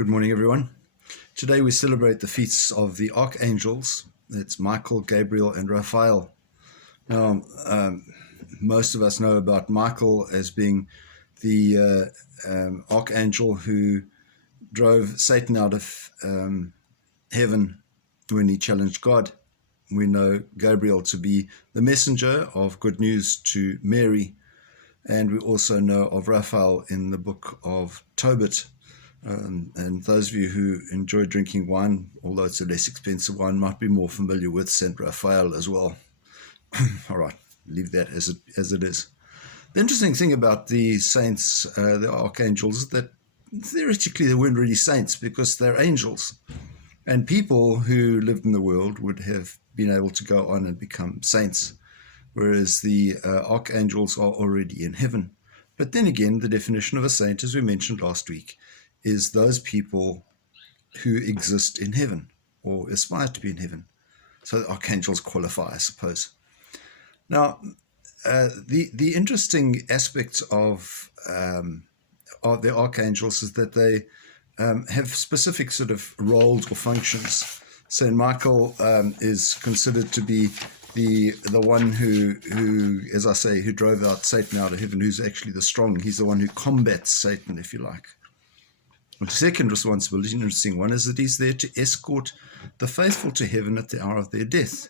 Good morning, everyone. Today we celebrate the feasts of the Archangels. It's Michael, Gabriel, and Raphael. Now, most of us know about Michael as being the archangel who drove Satan out of heaven when he challenged God. We know Gabriel to be the messenger of good news to Mary, and we also know of Raphael in the book of Tobit. And those of you who enjoy drinking wine, although it's a less expensive wine, might be more familiar with Saint Raphael as well. All right, leave that as it is. The interesting thing about the saints, the archangels, is that theoretically they weren't really saints because they're angels. And people who lived in the world would have been able to go on and become saints, whereas the archangels are already in heaven. But then again, the definition of a saint, as we mentioned last week, is those people who exist in heaven or aspire to be in heaven. So the archangels qualify, I suppose. Now, the interesting aspect of the archangels is that they have specific sort of roles or functions. Saint Michael is considered to be the one who, as I say, who drove out Satan out of heaven, who's actually the strong. He's the one who combats Satan, if you like. The second responsibility, an interesting one, is that he's there to escort the faithful to heaven at the hour of their death.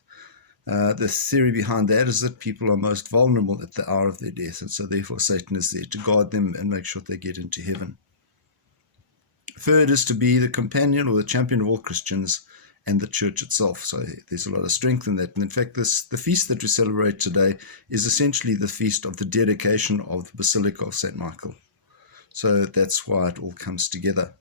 The theory behind that is that people are most vulnerable at the hour of their death, and so therefore Satan is there to guard them and make sure they get into heaven. Third is to be the companion or the champion of all Christians and the church itself. So there's a lot of strength in that. And in fact, the feast that we celebrate today is essentially the feast of the dedication of the Basilica of St. Michael. So that's why it all comes together.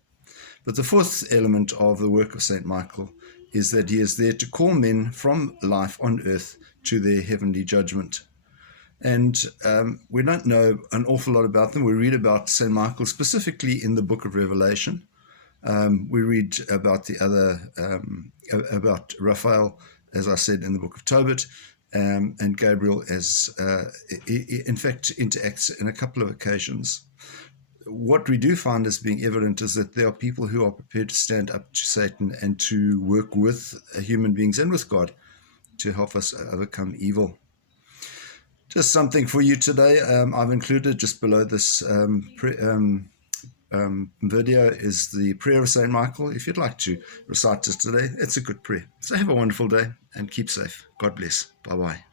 But the fourth element of the work of St. Michael is that he is there to call men from life on earth to their heavenly judgment. And we don't know an awful lot about them. We read about St. Michael specifically in the book of Revelation. We read about the other, about Raphael, as I said, in the book of Tobit, and Gabriel as, in fact, interacts in a couple of occasions. What we do find as being evident is that there are people who are prepared to stand up to Satan and to work with human beings and with God to help us overcome evil. Just something for you today. I've included just below this video is the prayer of St. Michael. If you'd like to recite this today, it's a good prayer. So have a wonderful day and keep safe. God bless. Bye-bye.